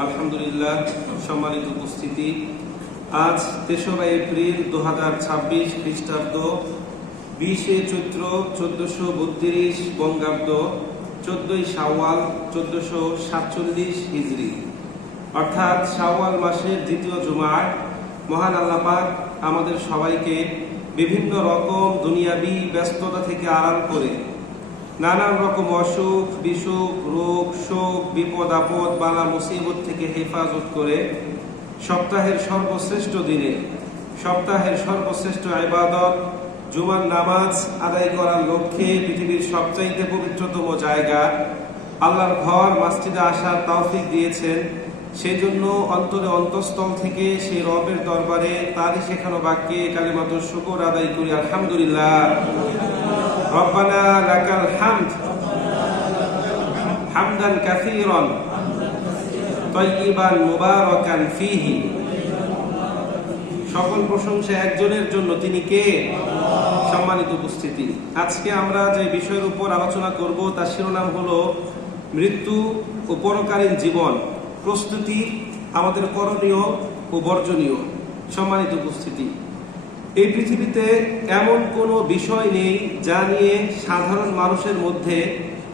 আলহামদুলিল্লাহ, সম্মানিত উপস্থিতি, আজ ৩রা এপ্রিল ২০২৬ খ্রিস্টাব্দ, ২০শে চৈত্র ১৪৩২ বঙ্গাব্দ, ১৪ই শাওয়াল ১৪৪৭ হিজরি, অর্থাৎ শাওয়াল মাসের দ্বিতীয় জুমায় মহান আল্লাহ পাক আমাদের সবাইকে বিভিন্ন রকম দুনিয়াবি ব্যস্ততা থেকে আড়াল করে নানান রকম অসুখ বিসুখ রোগ শোক বিপদ আপদ বালা মুসিবত থেকে হেফাজত করে সপ্তাহের সর্বশ্রেষ্ঠ দিনে সপ্তাহের সর্বশ্রেষ্ঠ ইবাদত জুমার নামাজ আদায় করার লক্ষ্যে পৃথিবীর সবচাইতে পবিত্রতম জায়গা আল্লাহর ঘর মসজিদে আসার তৌফিক দিয়েছেন। সেই জন্য অন্তরে অন্তঃস্থল থেকে সেই রবের দরবারে তারই শেখানো বাক্যে কালিমাতুশ শুকর আদায় করি, আলহামদুলিল্লাহ। রব্বানা লাকাল হামদ হামদান কাসীরান তাইয়িবান মুবারাকান ফীহি। সকল প্রশংসা একজনের জন্য, তিনি কে? সম্মানিত উপস্থিতি, আজকে আমরা যে বিষয়ের উপর আলোচনা করব তার শিরোনাম হলো মৃত্যু ও পরকালীন জীবন, প্রস্তুতি, আমাদের করণীয় ও বর্জনীয়। সম্মানিত উপস্থিতি, এই পৃথিবীতে এমন কোনো বিষয় নেই যা নিয়ে সাধারণ মানুষের মধ্যে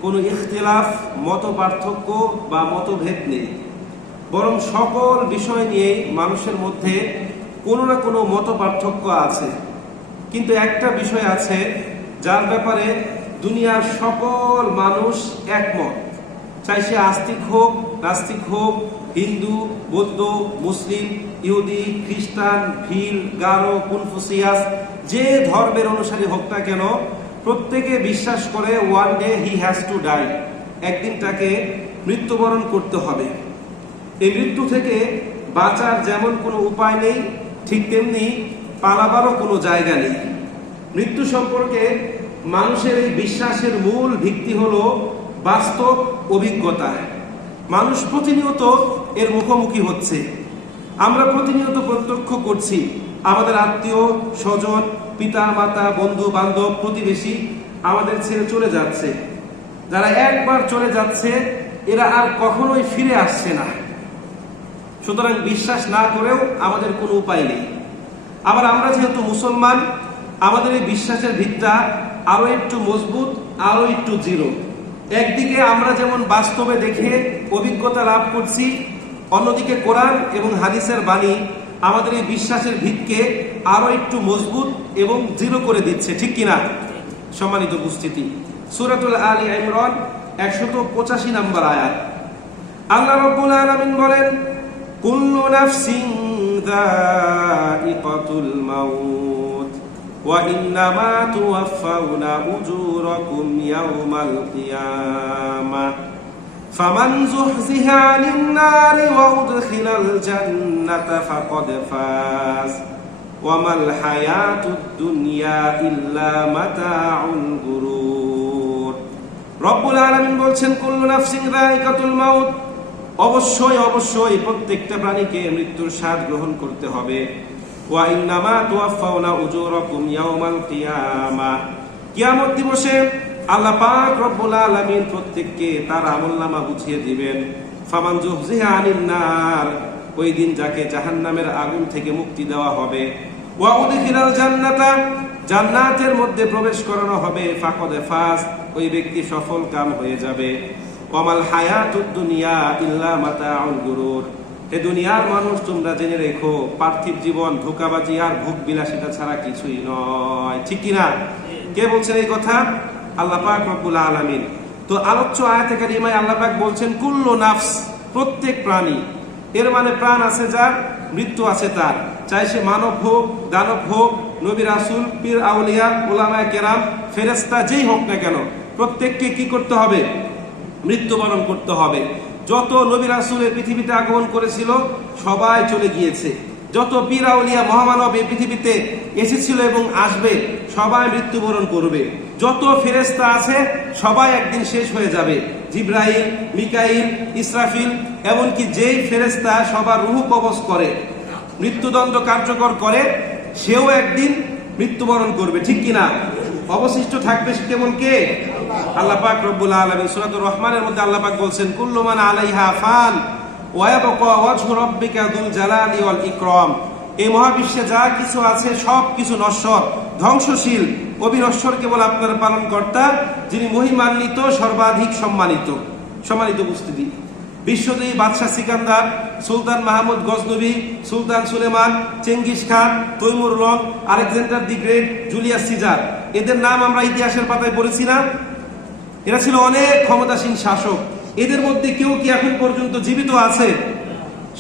কোনো ইখতিলাফ, মত পার্থক্য বা মতভেদ নেই, বরং সকল বিষয় নিয়ে মানুষের মধ্যে কোনো না কোনো মত পার্থক্য আছে। কিন্তু একটা বিষয় আছে যার ব্যাপারে দুনিয়ার সকল মানুষ একমত, চাই সে আস্তিক হোক নাস্তিক হোক, হিন্দু বৌদ্ধ মুসলিম ইহুদি খ্রিস্টান ভিল গারো কনফুসিয়াস, যে ধর্মের অনুসারী হোক না কেন, প্রত্যেকে বিশ্বাস করে one day he has to die, একদিন তাকে মৃত্যুবরণ করতে হবে। এই মৃত্যু থেকে বাঁচার যেমন কোনো উপায় নেই, ঠিক তেমনি পালাবারও কোনো জায়গা নেই। মৃত্যু সম্পর্কে মানুষের এই বিশ্বাসের মূল ভিত্তি হলো বাস্তব অভিজ্ঞতা। মানুষ প্রতিনিয়ত এর মুখোমুখি হচ্ছে, আমরা প্রতিনিয়ত প্রত্যক্ষ করছি আমাদের আত্মীয় স্বজন পিতা মাতা বন্ধু বান্ধব প্রতিবেশী আমাদের ছেড়ে চলে যাচ্ছে। যারা একবার চলে যাচ্ছে এরা আর কখনোই ফিরে আসছে না। সুতরাং বিশ্বাস না করেও আমাদের কোনো উপায় নেই। আবার আমরা যেহেতু মুসলমান, আমাদের এই বিশ্বাসের ভিতটা আরো একটু মজবুত, আরো একটু দৃঢ়। একদিকে আমরা যেমন বাস্তবে দেখে অভিজ্ঞতা লাভ করছি, অন্যদিকে কোরআন এবং হাদিসের বাণী আমাদের এই বিশ্বাসের ভিতকে আরো একটু মজবুত এবং দৃঢ় করে দিচ্ছে, ঠিক কিনা? সম্মানিত উপস্থিতি, সূরাতুল আলী ইমরান 185 নম্বর আয়াত, আল্লাহ রাব্বুল আলামিন বলেন, কুল্লু নাফসিন যায়িকাতুল মাউত ওয়া ইন্নামা তুওয়াফাউনা উজুরাকুম ইয়াওমাল কিয়ামাহ ফামান যুহজিহা আনিন নারি ওয়া উদখিলাল জান্নাতা ফাকাদ ফাজ ওয়া মাল হায়াতুদ দুনিয়া ইল্লা মাতাউল গুরুর। রব্বুল আলামিন বলছেন, কুল্লু নাফসিন যায়িকাতুল মাউত, অবশ্যই অবশ্যই প্রত্যেকটা প্রাণীকে মৃত্যুর স্বাদ গ্রহণ করতে হবে। ওয়া ইন্নামা তুওয়াফাউনা উজুরাকুম ইয়াওমাল কিয়ামাহ, কিয়ামত দিবসে আল্লাহ পাক রব্বুল আলামিন প্রত্যেককে তার আমলনামা বুঝিয়ে দিবেন। ফামান যুহজিহা আনিন নার, ওই দিন যাকে জাহান্নামের আগুন থেকে মুক্তি দেওয়া হবে। ওয়া উদখিলাল জান্নাতা, জান্নাতের মধ্যে প্রবেশ করানো হবে। ফাকাদ ফাজ, ওই ব্যক্তি সফল কাম হয়ে যাবে। ওয়ামাল হায়াতুদ দুনিয়া ইল্লা মাতাউল গুরুর, হে দুনিয়ার মানুষ তোমরা জেনে রেখো, পার্থিব জীবন ধোঁকাবাজি আর ভোগ বিলাসিতা ছাড়া কিছুই নয়, ঠিক কিনা? কে বলছেন এই কথা? আল্লাহ পাক রব্বুল আলামিন। তো আলোচ্য আয়াতে কারিমায় আল্লাহ পাক বলছেন কুল্লু নাফস, প্রত্যেক প্রাণী। এর মানে প্রাণ আছে যার, মৃত্যু আছে তার, চাই সে মানব হোক দানব হোক, নবী রাসূল পীর আউলিয়া উলামায়ে কেরাম ফেরেশতা যেই হোক না কেন, প্রত্যেককে কি করতে হবে? মৃত্যুবরণ করতে হবে। যত নবী রাসূল এই পৃথিবীতে আগমন করেছিল সবাই চলে গিয়েছে, যত পীর আউলিয়া মহামানব এই পৃথিবীতে এসেছিল এবং আসবে সবাই মৃত্যুবরণ করবে। যত ফেরেশতা আছে সবাই একদিন শেষ হয়ে যাবে, জিবরাইল মিকাইল ইসরাফিল, এমনকি যেই ফেরেশতা সবার রূহ কবজ করে মৃত্যুদণ্ড কার্যকর করে সেও একদিন মৃত্যুবরণ করবে, ঠিক কিনা? অবশিষ্ট থাকবে কেবল কে? আল্লাহ পাক রব্বুল আলামিন। সূরাতুর রহমানের মধ্যে আল্লাহ পাক বলছেন, কুল্লু মান আলাইহা ফান ওয়া ইয়াবকা ওয়াজহু রাব্বিকা যুল জালালি ওয়াল ইকরাম। এই মহাবিশ্বে যা কিছু আছে সব কিছু নশ্বর, ধ্বংসশীল, অবিনশ্বর কেবল আপনার পালনকর্তা, যিনি মহিমান্বিত, সর্বাধিক সম্মানিত। সম্মানিত উপস্থিতি, বিশ্বজয়ী বাদশাহ সিকান্দার, সুলতান মাহমুদ গজনবী, সুলতান Suleiman, Genghis Khan, Timur Lang, Alexander the Great, Julius Caesar, এদের নাম আমরা ইতিহাসের পাতায় পড়েছি না? এরা ছিল অনেক ক্ষমতাসীন শাসক। এদের মধ্যে কেউ কি এখন পর্যন্ত জীবিত আছে?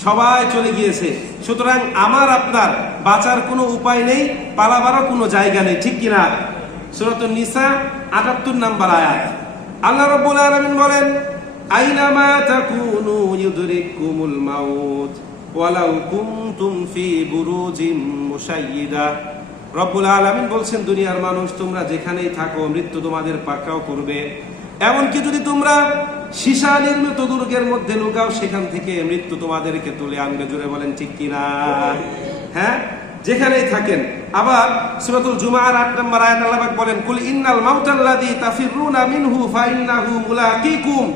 সবাই চলে গিয়েছে। সুতরাং আমার আপনার বাঁচার কোনো উপায় নেই, পালাবারও কোনো জায়গা নেই, ঠিক কিনা? সূরাতুন নিসা ৭৮ নম্বর আয়াত। আল্লাহ রাব্বুল আলামিন বলেন, আইনামা তাকুনু ইউদরিকুমুল মাউত ওয়ালাউ কুনতুম ফি বুরুজিম মুশাইয়্যিদা। রব্বুল আলামিন বলছেন, দুনিয়ার মানুষ তোমরা যেখানেই থাকো মৃত্যু তোমাদের পাকড়াও করবে। এমনকি যদি তোমরা সীসা নির্মিত দুর্গের মধ্যে লুকাও, সেখান থেকে মৃত্যু তোমাদেরকে তুলে আনবে। জোরে বলেন ঠিক কিনা? হ্যাঁ, যেখানেই থাকেন। আবার সূরাতুল জুমার ৮ নম্বর আয়াত আল্লাহ পাক বলেন, কুল ইন্নাল মাউতাল্লাযী তাফিরুনা মিনহু ফাইন্নাহু মুলাকিকুম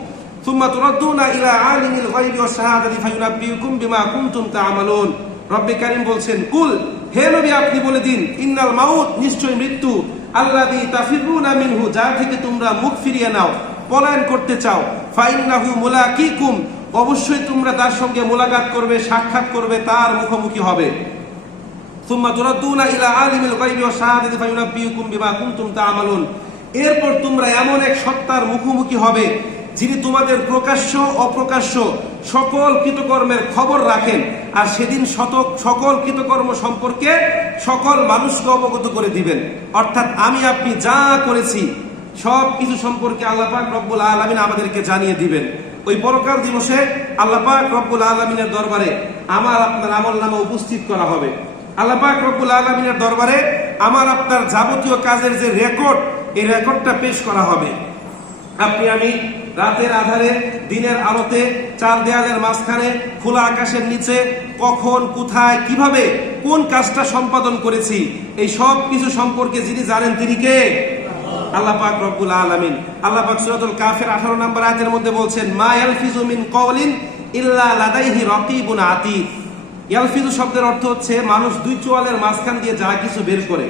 সুম্মা তুরাদ্দুনা ইলা আলিমিল গায়বি ওয়াশ শাহাদাতি ফায়ুনাব্বিউকুম বিমা কুনতুম তা'মালুন। রব্বে কারীম বলছেন, কুল, হে নবী আপনি বলে দিন, ইন্নাল মাউত, নিশ্চয় মৃত্যু, আল্লাযী তাফিরুনা মিনহু, যা থেকে তোমরা মুখ ফিরিয়ে নাও, পলায়ন করতে চাও, ফাইন্নাহু মুলাকিকুম, অবশ্যই তোমরা তার সঙ্গে মোলাকাত করবে, সাক্ষাৎ করবে, তার মুখোমুখি হবে। সুম্মা তুরাদ্দুনা ইলা আলিমিল গায়বি ওয়াশ শাহাদাতি ফায়ুনাব্বিউকুম বিমা কুনতুম তা'মালুন। এরপর তোমরা এমন এক সত্তার মুখোমুখি হবে যিনি তোমাদের প্রকাশ্য অপ্রকাশ্য সকল কৃতকর্মের খবর রাখেন, আর সেদিন সকল কৃতকর্ম সম্পর্কে সকল মানুষকে অবগত করে দিবেন। অর্থাৎ আমি আপনি যা করেছি সব কিছু সম্পর্কে আল্লাহ পাক রব্বুল আলামিন আমাদেরকে জানিয়ে দিবেন। ওই পরকাল দিবসে আল্লাহ পাক রব্বুল আলামিনের দরবারে আমার আপনার আমলনামা উপস্থিত করা হবে। আল্লাহ পাক রব্বুল আলামিনের দরবারে আমার আপনার যাবতীয় কাজের যে রেকর্ড, এই রেকর্ডটা পেশ করা হবে। আপনি আমি রাতের আধারে, দিনের আলোতে, চার দেয়ালের মাঝখানে, খোলা আকাশের নিচে কখন, কোথায়, কিভাবে, কোন কাজটা সম্পাদন করেছি, এই সব কিছু সম্পর্কে যিনি জানেন তিনি কে? আল্লাহ পাক রব্বুল আলামিন। আল্লাহ পাক সূরাতুল কাফির 18 নম্বর আয়াতের মধ্যে বলছেন, মা ইয়ালফিজু মিন কওলিন ইল্লা লাদাইহি রাকিবুন আতীদ। ইয়ালফিজু শব্দের অর্থ হচ্ছে মানুষ দুই চোয়ালের মাঝখান দিয়ে যা কিছু বের করে।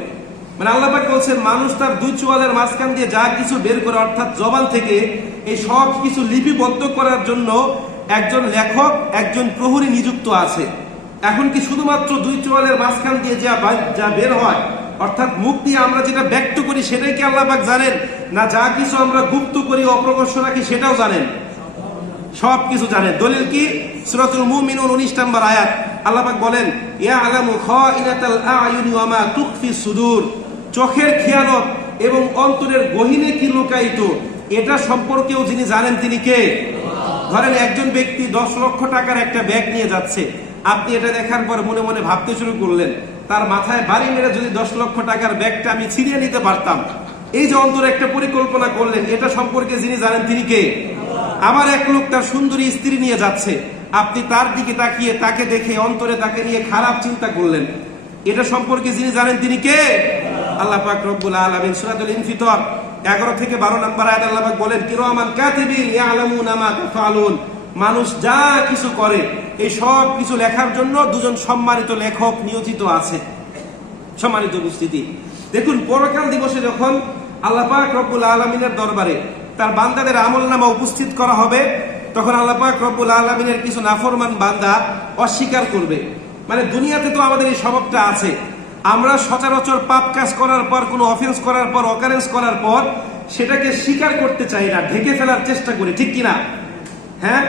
মানে আল্লাহ পাক বলছেন, মানুষ তার দুই চোয়ালের মাঝখান দিয়ে যা কিছু বের করে, অর্থাৎ জবান থেকে, এই সব কিছু লিপিবদ্ধ করার জন্য একজন লেখক, একজন প্রহরী নিযুক্ত আছে। এখন কি শুধুমাত্র দুই চোয়ালের মাঝখান দিয়ে যা বের হয়, অর্থাৎ মুখ দিয়ে আমরা যেটা ব্যক্ত করি সেটাই কি আল্লাহ পাক জানেন, না যা কিছু আমরা গুপ্ত করি, অপ্রকাশ্য রাখি সেটাও জানেন? সব কিছু জানেন। দলিল কি? সূরাতুল মুমিনুন 19 নম্বর আয়াত। আল্লাহ পাক বলেন, ইয়ালামু খাইনাতাল আয়ুনি ওয়া মা তুখফিস সুদূর। চোখের খেয়ানত এবং অন্তরের গহীনে কি লুকায়িত, এটা সম্পর্কেও যিনি জানেন তিনি কে? ধরেন একজন ব্যক্তি 10 লক্ষ টাকার একটা ব্যাগ নিয়ে যাচ্ছে, আপনি এটা দেখার পর মনে মনে ভাবতে শুরু করলেন, তার মাথায় বাড়ি মেরে যদি 10 লক্ষ টাকার ব্যাগটা আমি ছিনিয়ে নিতে পারতাম। এই যে অন্তরে একটা পরিকল্পনা করলেন, এটা সম্পর্কে যিনি জানেন তিনি কে? আমার এক লোক তার সুন্দরী স্ত্রী নিয়ে যাচ্ছে, আপনি তার দিকে তাকিয়ে তাকে দেখে অন্তরে তাকে নিয়ে খারাপ চিন্তা করলেন, এটা সম্পর্কে যিনি জানেন তিনি কে? আল্লাহ পাক রব্বুল আলামিন। সূরাতুল ইনফিতর 11 থেকে 12 নম্বর আয়াত আল্লাহ পাক বলেন, কিরামান কাতিবিন ইয়ালামুনা মা তাফআলুন। মানুষ যা কিছু করে এই সব কিছু লেখার জন্য দুজন সম্মানিত লেখক নিয়োজিত আছে। সম্মানিত উপস্থিতি, দেখুন পরকাল দিবসে যখন আল্লাহ পাক রব্বুল আলামিনের দরবারে তার বান্দাদের আমলনামা উপস্থিত করা হবে, তখন আল্লাহ পাক রব্বুল আলামিনের কিছু নাফরমান বান্দা অস্বীকার করবে। মানে দুনিয়াতে তো আমাদের এই স্বভাবটা আছে, আমরা সচরাচর পাপ কাজ করার পর, কোনো অফেন্স করার পর, অকারেন্স করার পর সেটাকে স্বীকার করতে চাই না, ঢেকে ফেলার চেষ্টা করি, ঠিক কিনা? হ্যাঁ,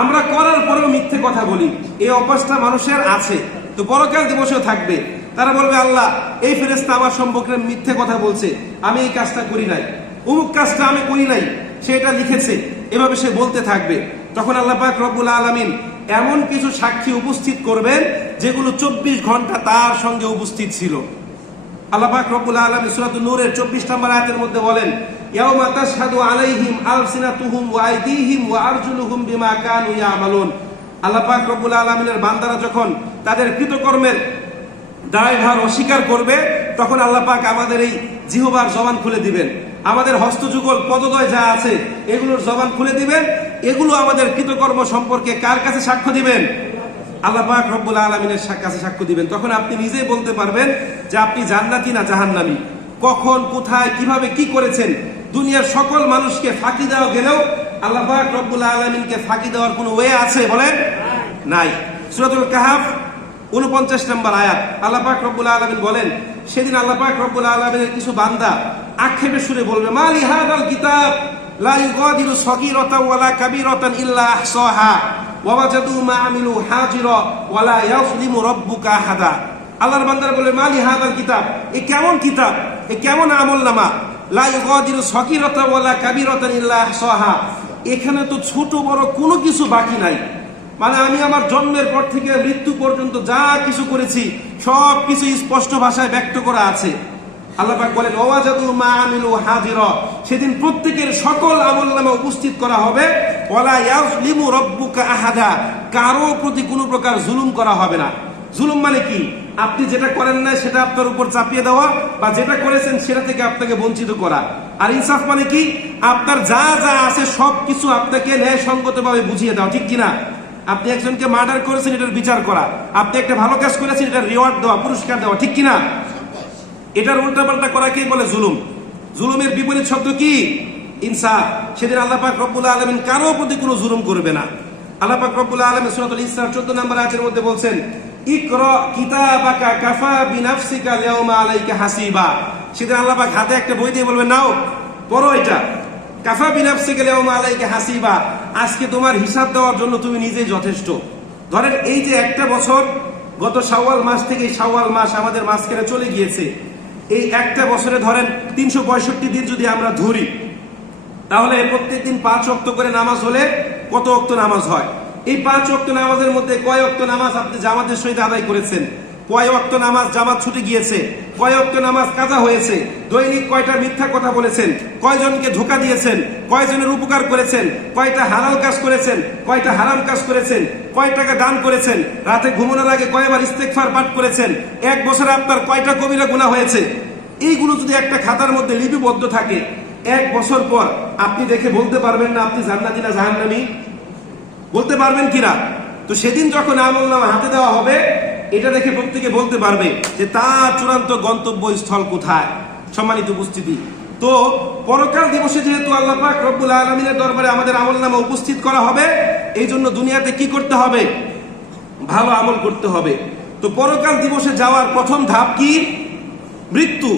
আমরা করার পরেও মিথ্যে কথা বলি, এই অভ্যাসটা মানুষের আছে। তো পরকাল দিবসেও থাকবে। তারা বলবে, আল্লাহ এই ফেরেশতা আমার সম্পর্কে মিথ্যে কথা বলছে, আমি এই কাজটা করি নাই, অমুক কাজটা আমি করি নাই, সে এটা লিখেছে, এভাবে সে বলতে থাকবে। তখন আল্লাহ পাক রব্বুল আলামিন এমন কিছু সাক্ষী উপস্থিত করবেন যেগুলো 24 ঘন্টা তার সঙ্গে উপস্থিত ছিল। আল্লাহ পাক রব্বুল আলামিন সূরাতুন নূরের 24 নম্বর আয়াতের মধ্যে বলেন, ইয়াউমা তাশহাদু আলাইহিম আলসিনাতুহুম ওয়া আইদিহিম ওয়া আরজুলুহুম বিমা কানু ইয়ামালুন। আল্লাহ পাক রব্বুল আলামিনের বান্দারা যখন তাদের কৃতকর্মের দায়ভার অস্বীকার করবে, তখন আল্লাহ পাক আমাদের এই জিহ্বার জবান খুলে দিবেন, আমাদের হস্তযুগল পদদ্বয় যা আছে এগুলোর জবান খুলে দিবেন। এগুলো আমাদের কৃতকর্ম সম্পর্কে কার কাছে সাক্ষ্য দিবেন? আল্লাহ পাক রব্বুল আলামিনের কাছে সাক্ষ্য দিবেন। তখন আপনি নিজেই বলতে পারবেন যে আপনি জান্নাতি না জাহান্নামী, কখন কোথায় কিভাবে কি করেছেন। দুনিয়ার সকল মানুষকে ফাঁকি দেওয়া গেলেও আল্লাহ পাক রব্বুল আলামিনকে ফাঁকি দেওয়ার কোনো ওয়ে আছে বলেন? নাই। সূরাতুল কাহফ 49 নম্বর আয়াত আল্লাহ পাক রব্বুল আলামিন বলেন, সেদিন আল্লাহ পাক রব্বুল আলামিনের কিছু বান্দা আক্ষেপের সুরে বলবে, মালি হাদাল কিতাব লা ইউগাদিরু সগীরাতান ওয়ালা কাবীরাতান ইল্লা আহসাহা ওয়া ওয়াজাদু মা আমিলু হাজিরা ওয়ালা ইয়াযলিমু রাব্বুকা আহাদা। আল্লাহর বান্দারা বলে, মালি হাদাল কিতাব, এ কেমন কিতাব, এ কেমন আমলনামা, লা ইউগাদিরু সগীরাতান ওয়ালা কাবীরাতান ইল্লা আহসাহা, এখানে তো ছোট বড় কোনো কিছু বাকি নাই। মানে আমি আমার জন্মের পর থেকে মৃত্যু পর্যন্ত যা কিছু করেছি সব কিছু স্পষ্ট ভাষায় ব্যক্ত করা আছে। আল্লাহ পাক বলেন, ওয়াজাদু মা আমিলু হাজিরা, সেদিন প্রত্যেকের সকল আমলনামা উপস্থিত করা হবে। ওয়ালা ইয়াযলিমু রাব্বুকা আহাদা, কারো প্রতি কোনো প্রকার জুলুম করা হবে না। জুলুম মানে কি? আপনি যেটা করেন না সেটা আপনার উপর চাপিয়ে দেওয়া, বা যেটা করেছেন সেটা থেকে আপনাকে বঞ্চিত করা। আর ইনসাফ মানে কি? আপনার যা যা আছে সবকিছু আপনাকে ন্যায়সঙ্গতভাবে বুঝিয়ে দেওয়া, ঠিক কিনা? আপনি একজনকে মার্ডার করেছেন, এটার বিচার করা। আপনি একটা ভালো কাজ করেছেন, এটার রিওয়ার্ড দেওয়া, পুরস্কার দেওয়া, ঠিক কিনা? এটার উল্টাপাল্টা করাকেই বলে জুলুম। জুলুমের বিপরীত শব্দ কি? ইনসাফ। সেদিন আল্লাহ পাক রব্বুল আলামিন কারো প্রতি কোনো জুলুম করবে না। আল্লাহ পাক রব্বুল আলামিন সূরাতুল ইসরার 14 নম্বর আয়াতের মধ্যে বলছেন, ইকরা কিতাবাকা কাফা বিনাফসিকা আল-ইয়াওমা আলাইকা হাসিবা। সেদিন আল্লাহ পাক হাতে একটা বই দিয়ে বলবেন, নাও পড়ো এটা। কাফা বিনাফসিকা আল-ইয়াওমা আলাইকা হাসিবা, আজকে তোমার হিসাব দেওয়ার জন্য তুমি নিজেই যথেষ্ট। ধরেন এই যে একটা বছর, গত শাওয়াল মাস থেকে শাওয়াল মাস আমাদের মাঝখানে চলে গিয়েছে, এই একটা বছরে ধরেন 365 দিন যদি আমরা ধরি, তাহলে প্রত্যেকদিন 5 ওয়াক্ত করে নামাজ হলে কত ওয়াক্ত নামাজ হয়? এই 5 ওয়াক্ত নামাজের মধ্যে কয় ওয়াক্ত নামাজ আপনি জামাতের সহিত আদায় করেছেন? কয় ওয়াক্ত নামাজ জামাত ছুটে গিয়েছে? কয় ওয়াক্ত নামাজ কাজা হয়েছে? দৈনিক কয়টা মিথ্যা কথা বলেছেন? কয়জনকে ধোঁকা দিয়েছেন? কয়জনের উপকার করেছেন? কয়টা হালাল কাজ করেছেন? কয়টা হারাম কাজ করেছেন? কয় টাকা দান করেছেন? রাতে ঘুমানোর আগে কয়বার ইস্তেগফার পাঠ করেছেন? এক বছরে আপনার কয়টা কবিরা গুনাহ হয়েছে? এইগুলো যদি একটা খাতার মধ্যে লিপিবদ্ধ থাকে, এক বছর পর আপনি দেখে বলতে পারবেন না আপনি জান্নাতি না জাহান্নামী? বলতে পারবেন কিনা? তো সেদিন যখন আমলনামা হাতে দেওয়া হবে, এটা দেখে প্রত্যেকে বলতে পারবে যে তার চূড়ান্ত গন্তব্যস্থল কোথায়। সম্মানিত উপস্থিতি, তো পরকাল দিবসে যেহেতু আল্লাহ পাক রব্বুল আলামিনের দরবারে আমাদের আমলনামা উপস্থিত করা হবে, এই জন্য দুনিয়াতে কি করতে হবে? ভালো আমল করতে হবে। তো পরকাল দিবসে যাওয়ার প্রথম ধাপ কি? মৃত্যু।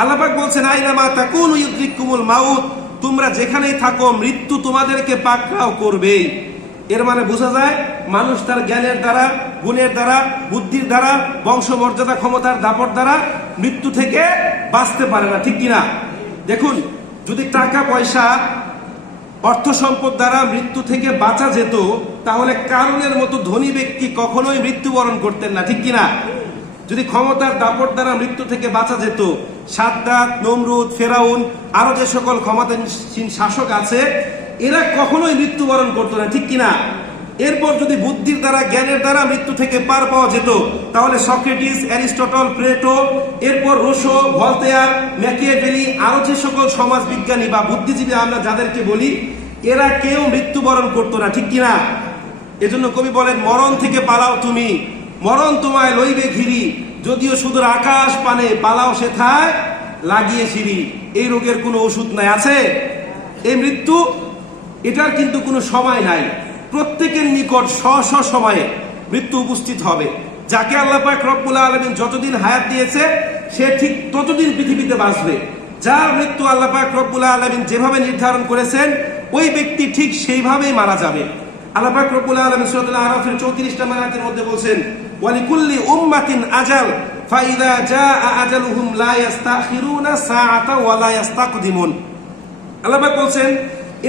আল্লাহ পাক বলছেন, আইনামা তাকুনু ইউদরিকুমুল মাউত, তোমরা যেখানেই থাকো মৃত্যু তোমাদেরকে পাকড়াও করবেই। এর মানে বোঝা যায় মানুষ তার জ্ঞানের দ্বারা, গুণের দ্বারা, বুদ্ধির দ্বারা, বংশমর্যাদা, ক্ষমতার দাপট দ্বারা মৃত্যু থেকে বাঁচতে পারে না, ঠিক কিনা? দেখুন, যদি টাকা পয়সা, অর্থ সম্পদ দ্বারা মৃত্যু থেকে বাঁচা যেত, তাহলে কারণের মতো ধনী ব্যক্তি কখনোই মৃত্যুবরণ করতেন না, ঠিক কিনা? যদি ক্ষমতার দাপট দ্বারা মৃত্যু থেকে বাঁচা যেত, সাদ্দাত, নমরুদ, ফেরাউন, আরো যে সকল ক্ষমতাসীন শাসক আছে, এরা কখনোই মৃত্যুবরণ করতো না, ঠিক কিনা? এরপর যদি বুদ্ধির দ্বারা, জ্ঞানের দ্বারা মৃত্যু থেকে পার পাওয়া যেত, তাহলে সক্রেটিস, অ্যারিস্টটল, প্লেটো, এরপর রোসো, ভলতেয়ার, ম্যাকিয়াভেলি, আরো যে সকল সমাজ বিজ্ঞানী বা বুদ্ধিজীবী আমরা যাদেরকে বলি, এরা কেউ মৃত্যুবরণ করতো না, ঠিক কিনা? এজন্য কবি বলেন, মরণ থেকে পালাও তুমি, মরণ তোমায় লইবে ঘিরি, যদিও সুদূর আকাশ পানে পালাও সেথায় লাগিয়ে সিঁড়ি। এই রোগের কোনো ওষুধ নাই, আছে? এই মৃত্যু, এটার কিন্তু কোনো সময় নাই। প্রত্যেকের নিকট স্ব সময়ে মৃত্যু উপস্থিত হবে। যাকে আল্লাহ পাক রব্বুল আলামিন যতদিন হায়াত দিয়েছে, সে ঠিক ততদিন পৃথিবীতে বাঁচবে। যার মৃত্যু আল্লাহ পাক রব্বুল আলামিন যেভাবে নির্ধারণ করেছেন, ওই ব্যক্তি ঠিক সেইভাবেই মারা যাবে। আল্লাহ পাক রব্বুল আলামিন সূরাতুল আরাফের 34 নম্বর আয়াতের মধ্যে বলছেন, ওয়ালিকুল্লি উম্মাতিন আজাল ফাইদা জাআ আজালুহুম লা ইস্তাখিরুনা সাআতা ওয়া লা ইস্তাকদিমুন। আল্লাহ পাক বলছেন,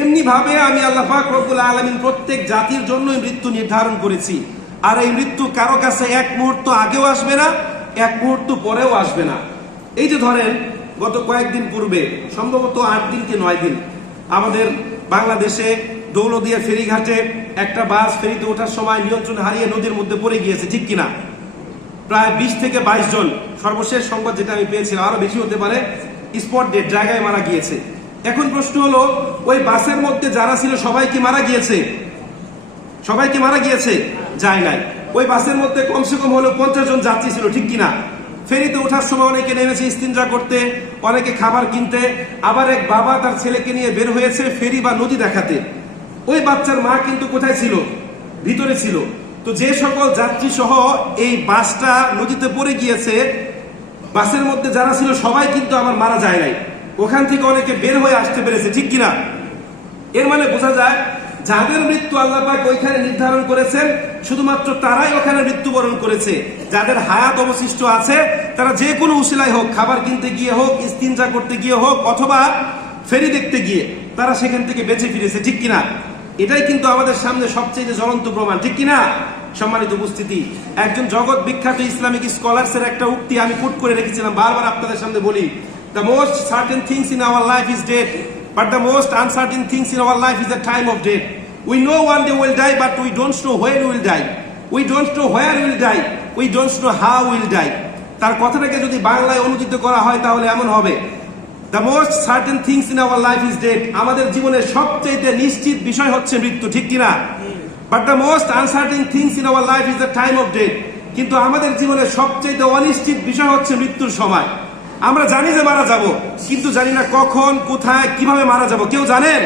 এমনি ভাবে আমি আল্লাহ পাক রব্বুল আলামিন প্রত্যেক জাতির জন্যই মৃত্যু নির্ধারণ করেছি। আর এই মৃত্যু কারো কাছে এক মুহূর্ত আগেও আসবে না, এক মুহূর্ত পরেও আসবে না। এই যে ধরেন গত কয়েকদিন পূর্বে, সম্ভবত 8 দিন কি 9 দিন, আমাদের বাংলাদেশে দৌলদিয়া ফেরিঘাটে একটা বাস ফেরিতে ওঠার সময় নিয়ন্ত্রণ হারিয়ে নদীর মধ্যে পড়ে গিয়েছে, ঠিক কিনা? প্রায় 20 থেকে 22 জন, সর্বশেষ সংবাদ যেটা আমি পেয়েছিলাম, আরো বেশি হতে পারে, স্পট ডেড, জায়গায় মারা গিয়েছে। এখন প্রশ্ন হলো, ওই বাসের মধ্যে যারা ছিল সবাই কি মারা গিয়েছে? সবাই কি মারা গিয়েছে? যায় নাই। ওই বাসের মধ্যে কমসে কম হলো 50 জন যাত্রী ছিল, ঠিক কিনা? ফেরিতে ওঠার সময় অনেকে নেমেছে ইস্তিনজা করতে, অনেকে খাবার কিনতে, আবার এক বাবা তার ছেলেকে নিয়ে বের হয়েছে ফেরি বা নদী দেখাতে। ওই বাচ্চার মা কিন্তু কোথায় ছিল? ভিতরে ছিল। তো যে সকল যাত্রী সহ এই বাসটা নদীতে পড়ে গিয়েছে, বাসের মধ্যে যারা ছিল সবাই কিন্তু আমার মারা যায় নাই, ওখান থেকে অনেকে বের হয়ে আসতে পেরেছে, ঠিক কিনা? এর মানে বোঝা যায় যাদের মৃত্যু আল্লাহ পাক ওইখানে নির্ধারণ করেছেন শুধুমাত্র তারাই ওখানে মৃত্যুবরণ করেছে। যাদের হায়াত অবশিষ্ট আছে তারা যে কোনো উসিলায় হোক, খাবার কিনতে গিয়ে হোক, ইস্তিনজা করতে গিয়ে হোক, অথবা ফেরি দেখতে গিয়ে তারা সেখান থেকে বেঁচে ফিরেছে, ঠিক কিনা? এটাই কিন্তু আমাদের সামনে সবচেয়ে জ্বলন্ত প্রমাণ, ঠিক কিনা? সম্মানিত উপস্থিতি, একজন জগৎ বিখ্যাত ইসলামিক স্কলার্সের একটা উক্তি আমি কোট করে রেখেছিলাম, বারবার আপনাদের সামনে বলি। The most certain things in our life is death, but the most uncertain things in our life is the time of death. We know one day we'll die, but we don't know when we'll die. We don't know where we'll die. We don't know how we'll die. তার কথাটাকে যদি বাংলায় অনুদিত করা হয় তাহলে এমন হবে, The most certain things in our life is death. আমাদের জীবনের সবচেয়ে নিশ্চিত বিষয় হচ্ছে মৃত্যু, ঠিক কিনা? But the most uncertain things in our life is the time of death. কিন্তু আমাদের জীবনের সবচেয়ে অনিশ্চিত বিষয় হচ্ছে মৃত্যুর সময়। আমরা জানি যে মারা যাব, কিন্তু জানি না কখন, কোথায়, কিভাবে মারা যাব। কেউ জানেন?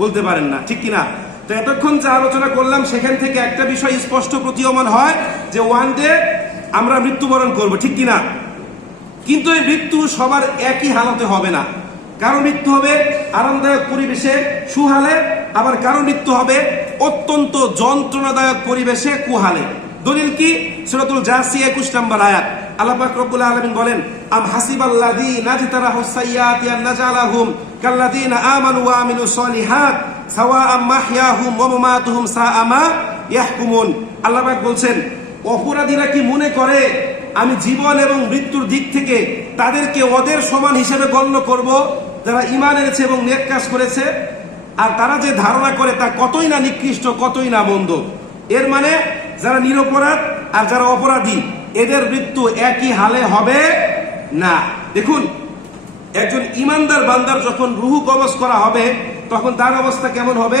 বলতে পারেন না, ঠিক কিনা? তো এতক্ষণ যা আলোচনা করলাম সেখান থেকে একটা বিষয় স্পষ্ট প্রতীয়মান হয় যে ওয়ান ডে আমরা মৃত্যুবরণ করব, ঠিক কিনা? কিন্তু এই মৃত্যু সবার একই হালতে হবে না। কারো মৃত্যু হবে আরামদায়ক পরিবেশে, সুহালে, আবার কারো মৃত্যু হবে অত্যন্ত যন্ত্রণাদায়ক পরিবেশে, কুহালে। দলিল কি? সূরাতুল জাসিয়া 21 নম্বর আয়াত। আল্লাহ পাক রব্বুল আলামিন বলেন, আম হাসিবাল্লাযীনা ইজতারাহুস সাইয়্যাতি আন নাজআলাহুম কাল্লাযীনা আমানু ওয়া আমিলুস সলিহাত সাওয়াআম মাহইয়াহুম ওয়া মামাতুহুম সাআ মা ইয়াহকুমুন। আল্লাহ পাক বলছেন, অপরাধীরা কি মনে করে আমি জীবন এবং মৃত্যুর দিক থেকে তাদেরকে ওদের সমান হিসেবে গণ্য করব, যারা ঈমান এনেছে এবং নেক কাজ করেছে? আর তারা যে ধারণা করে তা কতই না নিকৃষ্ট, কতই না মন্দ। এর মানে যারা নিরপরাধ আর যারা অপরাধী এদের মৃত্যু একই হালে হবে না। দেখুন, একজন ইমানদার বান্দার যখন রুহু কবজ করা হবে তখন তার অবস্থা কেমন হবে?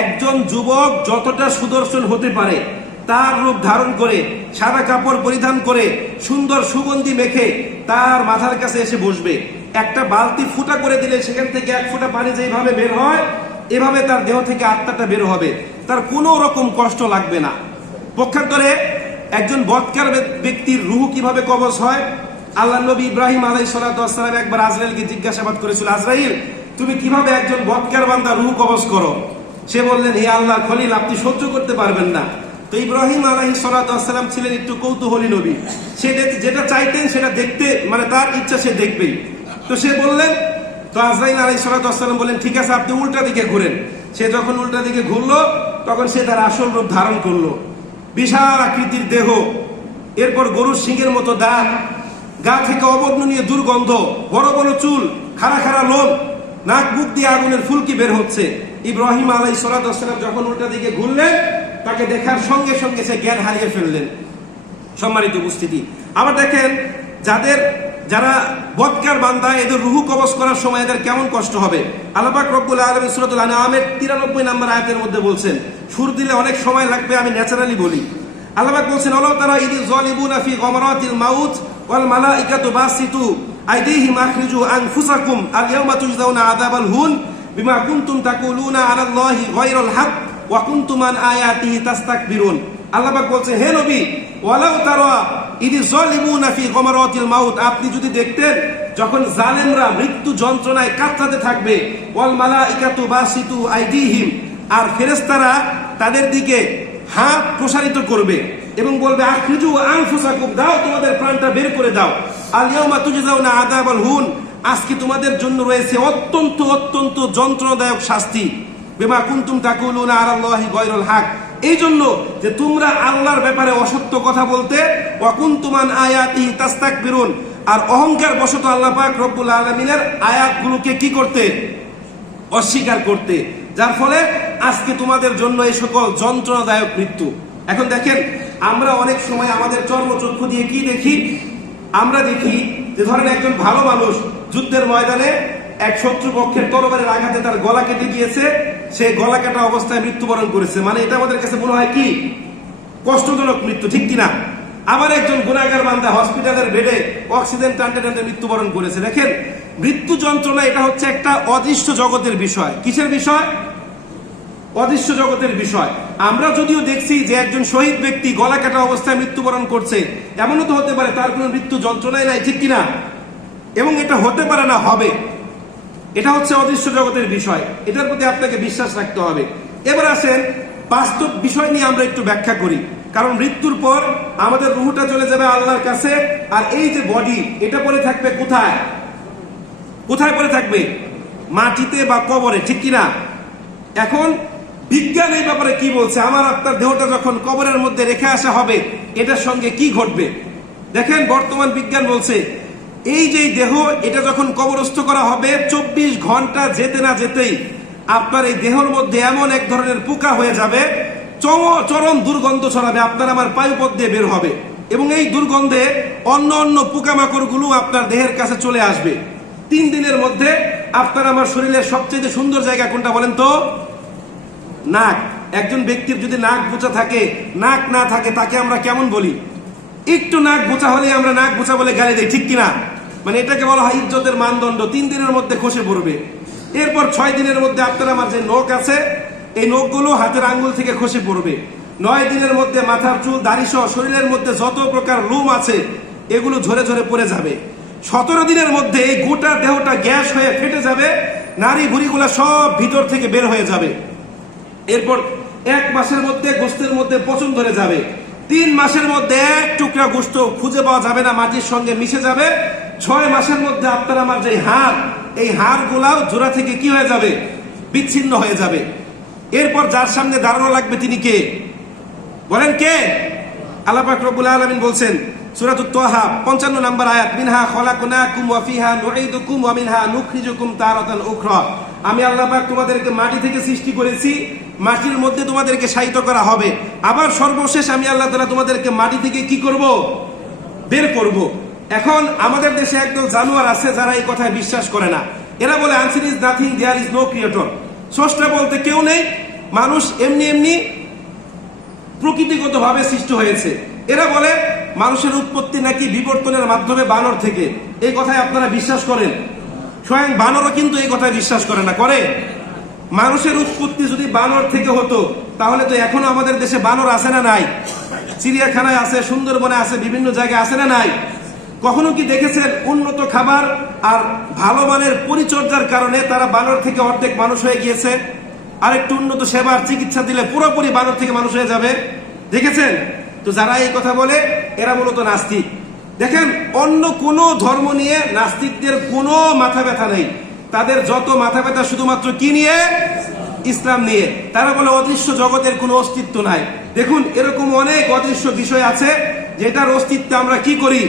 একজন যুবক যতটা সুদর্শন হতে পারে তার রূপ ধারণ করে, সাদা কাপড় পরিধান করে, সুন্দর সুগন্ধি মেখে তার মাথার কাছে এসে বসবে। একটা বালতি ফুটা করে দিলে সেখান থেকে এক ফোঁটা পানি যেভাবে বের হয় এভাবে তার দেহ থেকে আত্মাটা বের হবে, তার কোনো রকম কষ্ট লাগবে না। পক্ষান্তরে একজন বদকার ব্যক্তির রুহু কিভাবে কবজ হয়? আল্লাহ নবী ইব্রাহিম আলাইহিস সালাতু ওয়াস সালাম একবার আজরাইলকে জিজ্ঞাসাবাদ করেছিল, আজরাইল, তুমি কিভাবে একজন বদকার বান্দা রুহু কবজ করো? সে বললেন, হে আল্লাহর খলিল, আপনি সহ্য করতে পারবেন না। তো ইব্রাহিম আলাইহিস সালাতু ওয়াস সালাম ছিলেন একটু কৌতূহলী নবী, সে যেটা চাইতেন সেটা দেখতে, মানে তার ইচ্ছা সে দেখবেই। তো সে বললেন, তো আজরাইল আলাইহিস সালাতু ওয়াস সালাম বললেন, ঠিক আছে, আপনি উল্টা দিকে ঘুরেন। সে যখন উল্টা দিকে ঘুরলো তখন সে তার আসল রূপ ধারণ করলো, বিশাল আকৃতির দেহ, এরপর গরুর শিংয়ের মতো দাঁত, গা থেকে অবর্ণনীয় দুর্গন্ধ, বড় বড় চুল, খাড়া খাড়া লোম, নাক মুখ দিয়ে আগুনের ফুলকি বের হচ্ছে। ইব্রাহিম আলাইহিস সালাতু ওয়াস সালাম যখন উল্টা দিকে ঘুরলেন তাকে দেখার সঙ্গে সঙ্গে সে জ্ঞান হারিয়ে ফেললেন। সম্মানিত উপস্থিতি, আবার দেখেন যারা বদকার বান্দা, এদের রুহু কবজ করার সময় এদের কেমন কষ্ট হবে। আল্লাহ পাক রব্বুল আলামিন সূরাতুল আনআমের 93 নম্বর আয়াতের মধ্যে বলছেন, সুর দিলে অনেক সময় লাগবে, আমি ন্যাচারালি বলি। আল্লাহ পাক বলছেন, আল্লাহ তাআলা ইযি যালিমুনা ফি গামরাতিল মাউত ওয়াল মালাইকাতু বাসিতু আইদিহিম আখরিজু আনফুসাকুম আল ইয়াওমা তুজজাউনা আযাবাল হুন বিমা কুনতুম তাকুলুনা আলাল্লাহি গায়রাল হক ওয়া কুনতুম আন আয়াতিহি তাস্তাকবিরুন। আল্লাহ পাক বলছেন, হে নবী, ওয়ালাউ তারা ইযি যালিমুনা ফি গামরাতিল মাউত, আপনি যদি দেখতেন যখন জালেমরা মৃত্যু যন্ত্রণায় কাতরাতে থাকবে, ওয়াল মালাইকাতু বাসিতু আইদিহিম, আর ফেরেশতারা তাদের দিকে হাত প্রসারিত করবে এবং বলবে, আখরিজু আনফুসাকুম, দাও তোমাদের প্রাণটা বের করে দাও, আল ইয়াউমা তুজজাউনা আযাবাল হুন, আজকে তোমাদের জন্য রয়েছে অত্যন্ত অত্যন্ত যন্ত্রণাদায়ক শাস্তি, বিমা কুনতুম তাকুলুনা আলাল্লাহি গায়রাল হক, এই জন্য যে তোমরা আল্লাহর ব্যাপারে অসত্য কথা বলতে, ওয়া কুনতুম আন আয়াতিহি তাস্তাকবিরুন, আর অহংকার বশত আল্লাহ পাক রব্বুল আলামিনের আয়াতগুলোকে কি করতে? অস্বীকার করতে, যার ফলে আজকে তোমাদের জন্য এই সকল যন্ত্রণাদায়ক মৃত্যু। এখন দেখেন, আমরা অনেক সময় আমাদের চর্মচক্ষু দিয়ে কি দেখি? আমরা দেখি যে ধরেন একজন ভালো মানুষ যুদ্ধের ময়দানে এক শত্রুপক্ষের তরবারির আঘাতে তার গলা কেটে গিয়েছে, সে গলা কাটা অবস্থায় মৃত্যুবরণ করেছে। মানে এটা আমাদের কাছে মনে হয় কি কষ্টজনক মৃত্যু, ঠিক কিনা? আবার একজন গুনাহগার বান্দা হসপিটালের বেডে অক্সিজেন টানতে টানতে মৃত্যুবরণ করেছে। দেখেন, মৃত্যু যন্ত্রণা এটা হচ্ছে একটা অদৃশ্য জগতের বিষয়। কিসের বিষয়? অদৃশ্য জগতের বিষয়। আমরা যদিও দেখছি যে একজন শহীদ ব্যক্তি গলা কাটা অবস্থায় মৃত্যুবরণ করছে, এমনও তো হতে পারে তার কোনো মৃত্যু যন্ত্রণাই নাই, ঠিক কিনা? এবং এটা হতে পারে না, হবে। এটা হচ্ছে অদৃশ্য জগতের বিষয়, এটার প্রতি আপনাকে বিশ্বাস রাখতে হবে। এবার আসেন বাস্তব বিষয় নিয়ে আমরা একটু ব্যাখ্যা করি। কারণ মৃত্যুর পর আমাদের রুহটা চলে যাবে আল্লাহর কাছে, আর এই যে বডি এটা পড়ে থাকবে কোথায়? কোথায় পড়ে থাকবে? মাটিতে বা কবরে, ঠিক কিনা? এখন বিজ্ঞান এই ব্যাপারে কি বলছে? আমার আপনার দেহটা যখন কবরের মধ্যে রেখে আসা হবে, এটার সঙ্গে কি ঘটবে? দেখেন, বর্তমান বিজ্ঞান বলছে এই যে দেহ এটা যখন কবরস্থ করা হবে, 24 ঘন্টা যেতে না যেতেই আপনার এই দেহের মধ্যে এমন এক ধরনের পোকা হয়ে যাবে, চরম দুর্গন্ধ ছড়াবে, আপনার আমার পায়ুপথ দিয়ে বের হবে, এবং এই দুর্গন্ধে অন্য অন্য পোকামাকড় গুলো আপনার দেহের কাছে চলে আসবে। 3 দিনের মধ্যে আপনার আমার শরীরের সবচেয়ে সুন্দর জায়গা কোনটা বলেন তো? নাক। একজন ব্যক্তির যদি নাক বোঁচা থাকে, নাক না থাকে, তাকে আমরা কেমন বলি? একটু নাক বোঁচা হলে আমরা নাক বোঁচা বলে গালি দেই, ঠিক কিনা? মানে এটাকে বলা হয় ইজ্জতের মানদণ্ড। 3 দিনের মধ্যে খসে পড়বে। এরপর 6 দিনের মধ্যে আপনার আমার যে নখ আছে, এই নখগুলো হাতের আঙ্গুল থেকে খসে পড়বে। 9 দিনের মধ্যে মাথার চুল, দাড়ি সহ শরীরের মধ্যে যত প্রকার লোম আছে এগুলো ঝরে ঝরে পড়ে যাবে। 17 দিনের মধ্যে এই গোটা দেহটা গ্যাস হয়ে ফেটে যাবে, নারী ভুঁড়িগুলা সব ভিতর থেকে বের হয়ে যাবে। এরপর 1 মাসের মধ্যে গোশতের মধ্যে পচন ধরে যাবে। 3 মাসের মধ্যে এক টুকরা গোশত খুঁজে পাওয়া যাবে না, মাটির সঙ্গে মিশে যাবে। 6 মাসের মধ্যে আপনার আমার যে হাড়, এই হাড় গুলাও জোড়া থেকে কি হয়ে যাবে? বিচ্ছিন্ন হয়ে যাবে। এরপর যার সামনে দাঁড়ানো লাগবে তিনি কে? বলেন কে? আল্লাহ পাক রব্বুল আলামিন বলছেন সূরাতুত তাহা 55 নম্বর আয়াত, মিনহা খলাকনাকুম ওয়া ফিহা নুঈদুকুম ওয়া মিনহা নুখরিজুকুম তারাতান উখরা। আমি আল্লাহ পাক তোমাদেরকে মাটি থেকে সৃষ্টি করেছি, মাটির মধ্যে তোমাদেরকে শায়িত করা হবে, আবার সর্বশেষ আমি আল্লাহ তাআলা তোমাদেরকে মাটি থেকে কি করব? বের করব। এখন আমাদের দেশে একদল জানোয়ার আছে যারা এই কথায় বিশ্বাস করে না। এরা বলে answer is nothing, there is no creator. স্রষ্টা বলতে কেউ নেই, মানুষ এমনি এমনি প্রকৃতিগতভাবে সৃষ্টি হয়েছে। এরা বলে মানুষের উৎপত্তি নাকি বিবর্তনের মাধ্যমে বানর থেকে। এই কথায় আপনারা বিশ্বাস করেন? স্বয়ং বানরও কিন্তু এই কথায় বিশ্বাস করে না। করে? মানুষের উৎপত্তি যদি বানর থেকে হতো তাহলে তো এখনো আমাদের দেশে বানর আছে না নাই? চিড়িয়াখানায় আছে, সুন্দরবনে আছে, বিভিন্ন জায়গায় আছে না নাই? কখনো কি দেখেছেন উন্নত খাবার আর ভালো মানের পরিচর্যার কারণে তারা বানর থেকে অর্ধেক মানুষ হয়ে গিয়েছে? আর একটু উন্নত সেবার চিকিৎসা দিলে পুরোপুরি বানর থেকে মানুষ হয়ে যাবে? দেখেছেন? তো যারা এই কথা বলে এরা মূলত নাস্তিক। দেখেন, অন্য কোনো ধর্ম নিয়ে নাস্তিকদের কোনো মাথা ব্যথা নেই। তাদের যত মাথা ব্যথা শুধুমাত্র কি নিয়ে? ইসলাম নিয়ে। তারা বলে অদৃশ্য জগতের কোনো অস্তিত্ব নাই। দেখুন, এরকম অনেক অদৃশ্য বিষয় আছে যেটার অস্তিত্ব আমরা কি করি?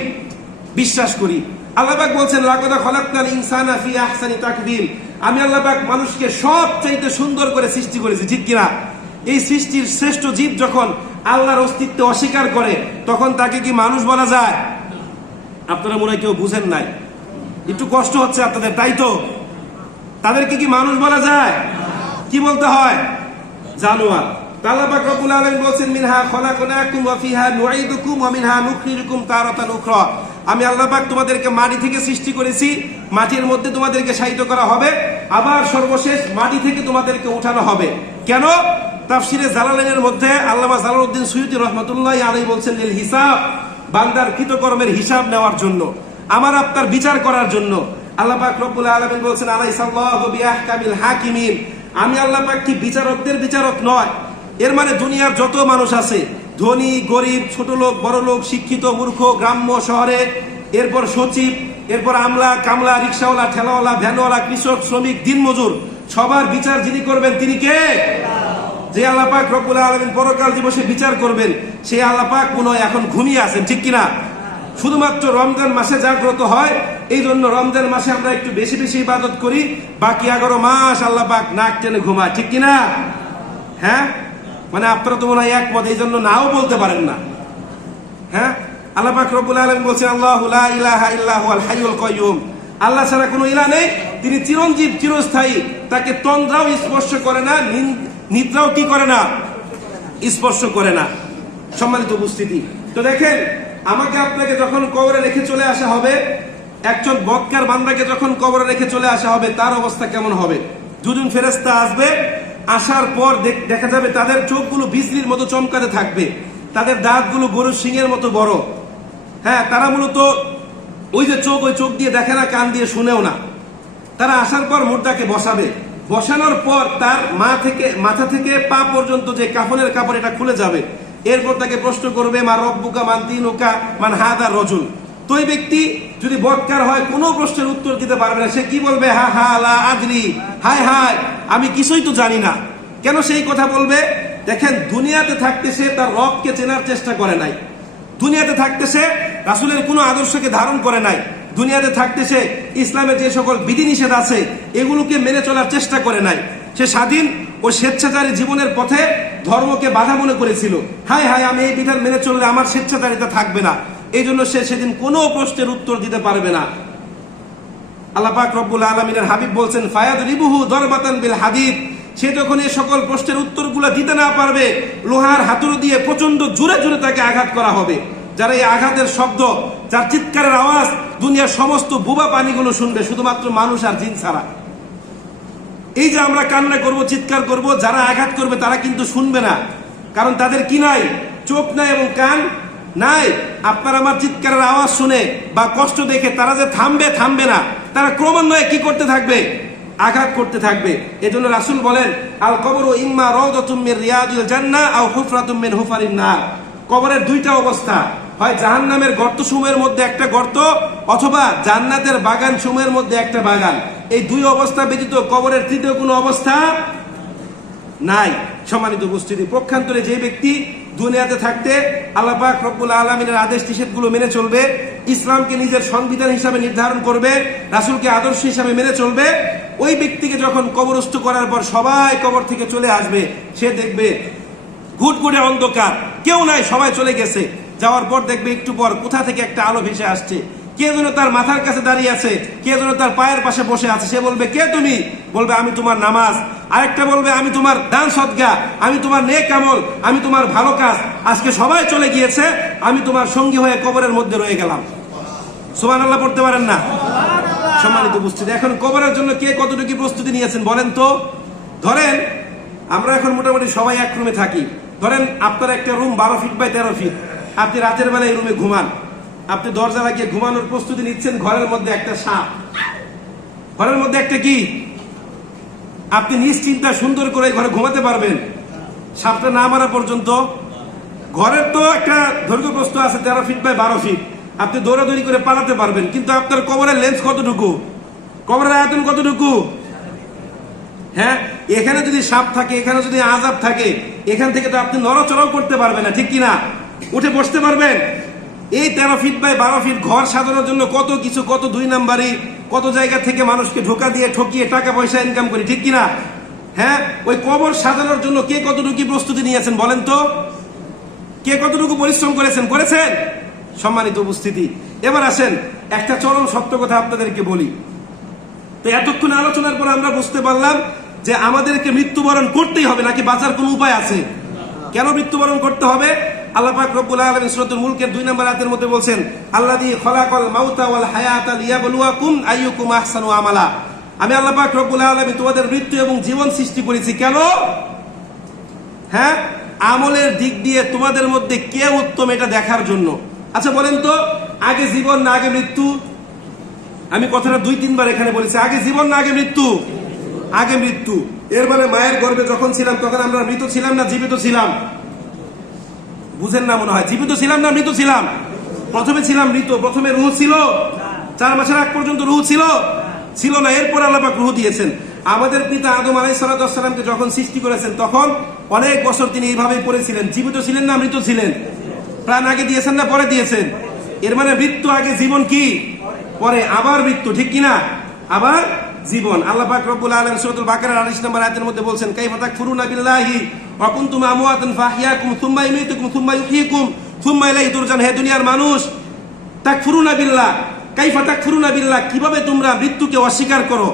বিশ্বাস করি। আল্লাহ পাক বলছেন লাকাদ খালাকনাল ইনসানা ফি আহসানি তাকবীম। আমি আল্লাহ পাক মানুষকে সবচাইতে সুন্দর করে সৃষ্টি করেছি, ঠিক কিনা? এই সৃষ্টির শ্রেষ্ঠ জীব যখন আল্লাহর অস্তিত্ব অস্বীকার করে তখন তাকে কি মানুষ বলা যায়? আপনারা মনে হয় কেউ বুঝেন নাই, একটু কষ্ট হচ্ছে আপনাদের, তাই তো? তাদেরকে কি মানুষ বলা যায়? কি বলতে হয়? জানোয়ার। আল্লাহ পাক রব্বুল আলামিন বলেন মিনহা খলাকনাকুম ওয়া ফিহা নুঈদুকুম ওয়া মিনহা নুখরিজুকুম তারাতান উখরা। আমি আল্লাহ পাক তোমাদেরকে মাটি থেকে সৃষ্টি করেছি, মাটির মধ্যে তোমাদেরকে শায়িত করা হবে, আবার সর্বশেষ মাটি থেকে তোমাদেরকে উঠানো হবে। কেন? তাফসিরে জালালাইনের মধ্যে আল্লামা জালালউদ্দিন সুয়ুতী রাহমাতুল্লাহি আলাইহি বলছেন লিল হিসাব, বান্দার কৃতকর্মের হিসাব নেওয়ার জন্য, আমার আপনার বিচার করার জন্য। আল্লাহ পাক রব্বুল আলামিন বলেন আলাইসাল্লাহু বিআহকামিল হাকিমিন। আমি আল্লাহ পাক কি বিচারকদের বিচারক নয়? এর মানে দুনিয়ার যত মানুষ আছে, ধনী গরিব, ছোট লোক বড় লোক, শিক্ষিত মূর্খ, গ্রাম্য শহরে, এরপর সচিব, এরপর আমলা কামলা, রিকশাওয়ালা, ঠেলাওয়ালা, ভ্যানওয়ালা, কৃষক, শ্রমিক, দিনমজুর, সবার বিচার যিনি করবেন তিনি কে? যে আল্লাহ পাক রব্বুল আলামিন পরকাল দিবসে বিচার করবেন, সেই আল্লাহ পাক মনে হয় এখন ঘুমিয়ে আছেন, ঠিক কিনা? শুধুমাত্র রমজান মাসে জাগ্রত হয়, এই জন্য রমজান মাসে আমরা একটু বেশি বেশি ইবাদত করি, বাকি 11 মাস আল্লাহ পাক নাক টেনে ঘুমায়, ঠিক কিনা? হ্যাঁ, মানে আপনারা তো মনে হয় একমত, এই জন্য নাও বলতে পারেন না। হ্যাঁ, আল্লাহ পাক রব্বুল আলামিন বলছেন আল্লাহু লা ইলাহা ইল্লা হুয়াল হাইয়ুল কাইয়ুম। আল্লাহ ছাড়া কোনো ইলাহ নেই, তিনি চিরঞ্জীব, চিরস্থায়ী, তাকে তন্দ্রাও স্পর্শ করে না, নিদ্রাও কি করে না, স্পর্শ করে না। সম্মানিত উপস্থিতি, তো দেখেন, আমাকে আপনাকে যখন কবরে রেখে চলে আসা হবে, একজন বদকার বান্দাকে যখন কবরে রেখে চলে আসা হবে, তার অবস্থা কেমন হবে? দুজন ফেরেশতা আসবে, আসার পর দেখা যাবে তাদের চোখগুলো বিজলির মতো চমকাতে থাকবে, তাদের দাঁতগুলো গরুর শিঙের মতো বড়। হ্যাঁ, তারা মূলত ওই যে চোখ, ওই চোখ দিয়ে দেখে না, কান দিয়ে শুনেও না। তারা আসার পর মুর্দাকে বসাবে, বসানোর পর তার মাথা থেকে পা পর্যন্ত যে কাফনের কাপড়, এটা খুলে যাবে। এরপর তাকে প্রশ্ন করবে, মা রব্বুকা মান দীনুকা মান হাদা রজুল। তো এই ব্যক্তি যদি বদকার হয়, কোনো প্রশ্নের উত্তর দিতে পারবে না। সে কি বলবে? হা হা লা আদরি, হায় হায়, আমি কিছুই তো জানি না। কেন সেই কথা বলবে? দেখেন, দুনিয়াতে থাকতে সে তার রবকে চেনার চেষ্টা করে নাই, দুনিয়াতে থাকতে সে রাসূলের কোনো আদর্শকে ধারণ করে নাই, দুনিয়াতে থাকতে সে ইসলামের যে সকল বিধিনিষেধ আছে এগুলোকে মেনে চলার চেষ্টা করে নাই। সে স্বাধীন ও স্বেচ্ছাচারী জীবনের পথে ধর্মকে বাধা মনে করেছিল। হায় হায়, আমি এই বিধান মেনে চললে আমার স্বেচ্ছাচারিতা থাকবে না। এই জন্য সে সেদিন কোনো প্রশ্নের উত্তর দিতে পারবে না। আল্লাহ পাক রব্বুল আলামিনের হাবিব বলছেন, ফায়াদরিবুহু দরবাতান বিল হাদিদ। সে যখন এই সকল প্রশ্নের উত্তরগুলো দিতে না পারবে, লোহার হাতুড়ি দিয়ে প্রচন্ড জোরে জোরে তাকে আঘাত করা হবে। যারা এই আঘাতের শব্দ, যার চিৎকারের আওয়াজ দুনিয়ার সমস্ত বোবা পানিগুলো শুনবে, শুধুমাত্র মানুষ আর জিন ছাড়া। এই যে আমরা কান্না করব, চিৎকার করব, যারা আঘাত করবে তারা কিন্তু শুনবে না, কারণ তাদের কি নাই? চোখ নাই এবং কান নাই। আপনার আমার চিৎকারের আওয়াজ শুনে বা কষ্ট দেখে তারা যে থামবে না, তারা ক্রমান্বয়ে কি করতে থাকবে? আঘাত করতে থাকবে। এজন্য রাসূল বলেন, আল কবরু ইম্মা রাউদাতুম মির রিয়াদিল জান্নাহ আও হুফরাতুম মিন হুফারিন নার। কবরের দুইটা অবস্থা, হয় জাহান্নামের গর্ত সমূহের মধ্যে একটা গর্ত, অথবা জান্নাতের বাগান সমূহের মধ্যে একটা বাগান। এই দুই অবস্থা ব্যতীত কবরের তৃতীয় কোনো অবস্থা নাই। সম্মানিত উপস্থিতি, পক্ষান্তরে যে ব্যক্তি দুনিয়াতে থাকতে আল্লাহ পাক রব্বুল আলামিনের আদেশ নিষেধগুলো মেনে চলবে, ইসলামকে নিজের সংবিধান হিসাবে নির্ধারণ করবে, রাসূলকে আদর্শ হিসাবে মেনে চলবে, ওই ব্যক্তিকে যখন কবরস্থ করার পর সবাই কবর থেকে চলে আসবে, সে দেখবে ঘুটঘুটে অন্ধকার, কেউ নাই, সবাই চলে গেছে। যাওয়ার পর দেখবে একটু পর কোথা থেকে একটা আলো ভেসে আসছে, কে যেন তার মাথার কাছে দাঁড়িয়ে আছে, কে যেন তার পায়ের পাশে বসে আছে। সে বলবে, কে তুমি? বলবে, আমি তোমার নামাজ। আরেকটা বলবে, আমি তোমার দান সদকা, আমি তোমার নেক আমল, আমি তোমার ভালো কাজ। আজকে সবাই চলে গিয়েছে, আমি তোমার সঙ্গী হয়ে কবরের মধ্যে রয়ে গেলাম। সুবহানাল্লাহ পড়তে পারেন না? সম্মানিত উপস্থিতি, এখন কবরের জন্য কে কতটুকু প্রস্তুতি নিয়েছেন বলেন তো? ধরেন আমরা এখন মোটামুটি সবাই এক রুমে থাকি। ধরেন আপনার একটা রুম 12 ফিট বাই 13 ফিট, আপনি রাতের বেলা এই রুমে ঘুমান, আপনি দরজা লাগিয়ে ঘুমানোর প্রস্তুতি নিচ্ছেন। ঘরের মধ্যে একটা সাপ, ঘরের মধ্যে একটা কি, আপনি নিশ্চিন্তা সুন্দর করে ঘরে ঘুমাতে পারবেন সাপটা না মারা পর্যন্ত? ঘরের তো একটা দৈর্ঘ্য প্রস্থ আছে 13 ফিট বাই 12 ফিট, আপনি দৌড়াদৌড়ি করে পালাতে পারবেন, কিন্তু আপনার কবরের লেন্স কতটুকু, কবরের আয়তন কতটুকু? হ্যাঁ, এখানে যদি সাপ থাকে, এখানে যদি আযাব থাকে, এখান থেকে তো আপনি নড়াচড়াও করতে পারবেন না, ঠিক কিনা? উঠে বসতে পারবেন? এই 13 ফিট বাই 12 ফিট ঘর সাজানোর জন্য কত কিছু, কত দুই নাম্বারি, কত জায়গা থেকে মানুষকে ধোকা দিয়ে ঠকিয়ে টাকা পয়সা ইনকাম করি, ঠিক কিনা? হ্যাঁ, ওই কবর সাজানোর জন্য কে কতটুকু প্রস্তুতি নিয়েছেন বলেন তো? কে কতটুকু পরিশ্রম করেছেন? সম্মানিত উপস্থিতি, এবার আসেন একটা চরম সত্য কথা আপনাদেরকে বলি। তো এতক্ষণ আলোচনার পর আমরা বুঝতে পারলাম যে আমাদেরকে মৃত্যুবরণ করতেই হবে, নাকি বাঁচার কোনো উপায় আছে? কেন মৃত্যুবরণ করতে হবে? আল্লাহ পাক রব্বুল আলামিন সূরাতুল মুলকের 2 নম্বর আয়াতের মধ্যে বলছেন, আল্লাযী খালাকাল মাউতা ওয়াল হায়াতা লিয়াবলুয়াকুম আইয়ুকুম আহসানু আমালা। আমি আল্লাহ পাক রব্বুল আলামিন তোমাদের মৃত্যু এবং জীবন সৃষ্টি করেছি। কেন? হ্যাঁ, আমলের দিক দিয়ে তোমাদের মধ্যে কে উত্তম এটা দেখার জন্য। আচ্ছা বলেন তো, আগে জীবন না আগে মৃত্যু? আমি কথাটা 2-3 বার এখানে বলেছি, আগে জীবন না আগে মৃত্যু? আগে মৃত্যু। এর মানে মায়ের গর্ভে যখন ছিলাম তখন আমরা মৃত ছিলাম না জীবিত ছিলাম? বুঝেন না মনে হয়। জীবিত ছিলাম না মৃত ছিলাম? প্রথমে ছিলাম মৃত। প্রথমে রূহ ছিল? 4 মাসের আগ পর্যন্ত রূহ ছিল না। এরপর আল্লাহ পাক রূহ দিয়েছেন। আমাদের পিতা আদম আলাইহিস সালামকে যখন সৃষ্টি করেছেন তখন অনেক বছর তিনি এইভাবেই পড়েছিলেন। জীবিত ছিলেন না মৃত ছিলেন? প্রাণ আগে দিয়েছেন না পরে দিয়েছেন? এর মানে মৃত্যু আগে, জীবন কি পরে, আবার মৃত্যু, ঠিক কিনা? আবার জীবন। আল্লাহ পাক রব্বুল আলামিন সূরাতুল বাকারার 28 নম্বর আয়াতের মধ্যে বলছেন, কাইফা তাকফুরুনা বিল্লাহি ওয়া কুনতুম আমওয়াতান ফাহইয়াকুম সুম্মা ইউমীতুকুম সুম্মা ইউহয়িকুম সুম্মা ইলাইহি তুরজাউন। হে দুনিয়ার মানুষ, তাকফুরুনা বিল্লাহ, কাইফা তাকফুরুনা বিল্লাহ, কিভাবে তোমরা মৃত্যুকে অস্বীকার করো,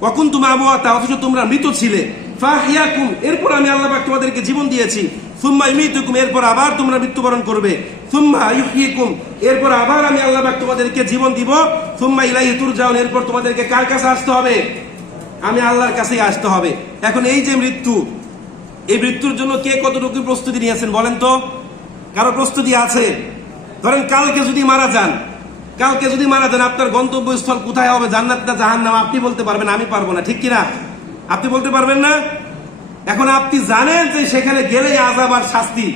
ওয়া কুনতুম আমওয়াতা, অথচ তোমরা মৃত ছিলে, ফাহিয়াকুম, এরপর আমি আল্লাহ পাক তোমাদেরকে জীবন দিয়েছি, সুম্মা ইউমীতুকুম, এরপর আবার তোমরা মৃত্যুবরণ করবে, সুম্মা ইউহয়িকুম, এরপর আবার আমি আল্লাহ পাক তোমাদেরকে জীবন দিব, সুম্মা ইলাইহি তুরজাউন, এরপর তোমাদেরকে কার কাছে আসতে হবে? আমি আল্লাহর কাছেই আসতে হবে। এখন এই যে মৃত্যু, এই মৃত্যুর জন্য কে কতটুকু প্রস্তুতি নিয়েছেন বলেন তো? কারো প্রস্তুতি আছে? ধরেন কালকে যদি মারা যান, আপনার গন্তব্যস্থল কোথায় হবে, জান্নাত না জাহান্নাম, আপনি বলতে পারবেন, আমি পারবো না, ঠিক কিনা? আপনি বলতে পারবেন না। এখন আপনি জানেন যে সেখানে গেলেই আযাব আর শাস্তি,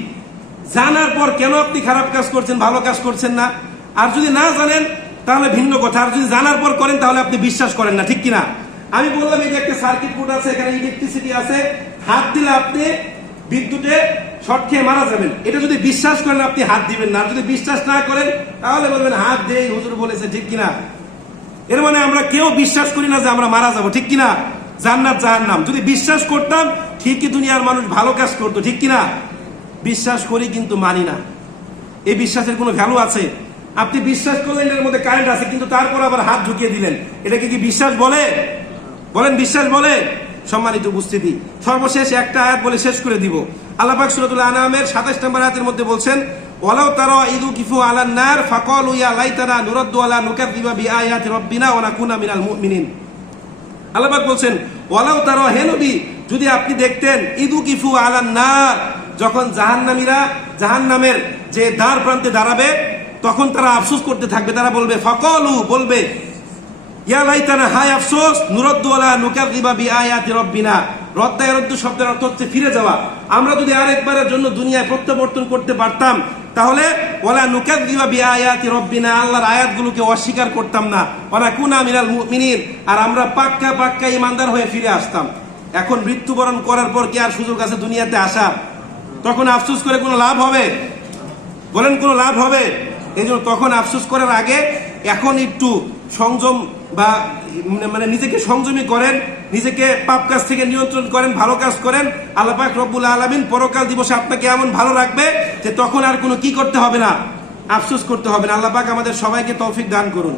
জানার পর কেন আপনি খারাপ কাজ করছেন, ভালো কাজ করছেন না? আর যদি না জানেন তাহলে ভিন্ন কথা, আর যদি জানার পর করেন তাহলে আপনি বিশ্বাস করেন না, ঠিক কিনা? আমি বললাম এই যে একটা সার্কিট বোর্ড আছে, এখানে ইলেকট্রিসিটি আছে, হাত দিলে আপনি বিদ্যুতে শর্ট খেয়ে মারা যাবেন, এটা যদি বিশ্বাস করেন আপনি হাত দিবেন না, আর যদি বিশ্বাস না করেন তাহলে বলবেন হাত দেই, হুজুর বলেছে, ঠিক কিনা? এর মানে আমরা কেউ বিশ্বাস করি না যে আমরা মারা যাব, ঠিক কিনা? জান্নাত জাহান্নাম যদি বিশ্বাস করতাম ঠিকই দুনিয়ার মানুষ ভালো কাজ করতো, ঠিক কিনা? বিশ্বাস করি কিন্তু মানি না। এই বিশ্বাসের কোনো ভ্যালু আছে? আপনি বিশ্বাস করলেন এর মধ্যে কারেন্ট আছে, কিন্তু তারপর আবার হাত ঢুকিয়ে দিলেন, এটাকে কি বিশ্বাস বলে? বলেন বিশ্বাস বলে? সম্মানিত উপস্থিতি, সর্বশেষ একটা আয়াত বলে শেষ করে দিব। আল্লাহ পাক সূরাতুল আনআমের 27 নম্বর আয়াতের মধ্যে বলছেন, ওয়ালাউ তারা ইযু কিফু আলান নার ফাকালু ইয়া লাইতানা নুরাদ্দু আলা নুকাযযিবা বিআয়াতি রাব্বিনা ওয়া নাকুনা মিনাল মুমিনিন। আল্লাহ পাক বলছেন, ওয়ালাউ তারা, হে নবী, যদি আপনি দেখতেন, ইযু কিফু আলান নার, যখন জাহান্নামীরা জাহান্নামের যে দ্বার প্রান্তে দাঁড়াবে, তখন তারা আফসোস করতে থাকবে, তারা বলবে, ফাকালু, বলবে, ইয়া লাইতানা, হায় আফসোস, নুরাদ্দু আলা নুকাযযিবা বিআয়াতি রাব্বিনা, রদ্দায়রদ্দু শব্দের অর্থ হচ্ছে ফিরে যাওয়া, আমরা যদি আরেকবারের জন্য দুনিয়ায় প্রত্যাবর্তন করতে পারতাম তাহলে ওয়ালা নুকাযযিবা বিআয়াতি রাব্বিনা, আল্লাহর আয়াতগুলোকে অস্বীকার করতাম না, ওয়া নাকুনা মিনাল মুমিনিন, আর আমরা পাক্কা পাক্কা ঈমানদার হয়ে ফিরে আসতাম। এখন মৃত্যুবরণ করার পর কি আর সুযোগ আছে দুনিয়াতে আসার? তখন আফসোস করে কোনো লাভ হবে? বলেন কোনো লাভ হবে? এই জন্য তখন আফসোস করার আগে এখন একটু সংযম বা মানে নিজেকে সংযমী করেন, নিজেকে পাপ কাজ থেকে নিয়ন্ত্রণ করেন, ভালো কাজ করেন। আল্লাহ পাক রব্বুল আলামিন পরকাল দিবসে আপনাকে এমন ভালো রাখবে যে তখন আর কোনো কি করতে হবে না, আফসোস করতে হবে না। আল্লাহ পাক আমাদের সবাইকে তৌফিক দান করুন।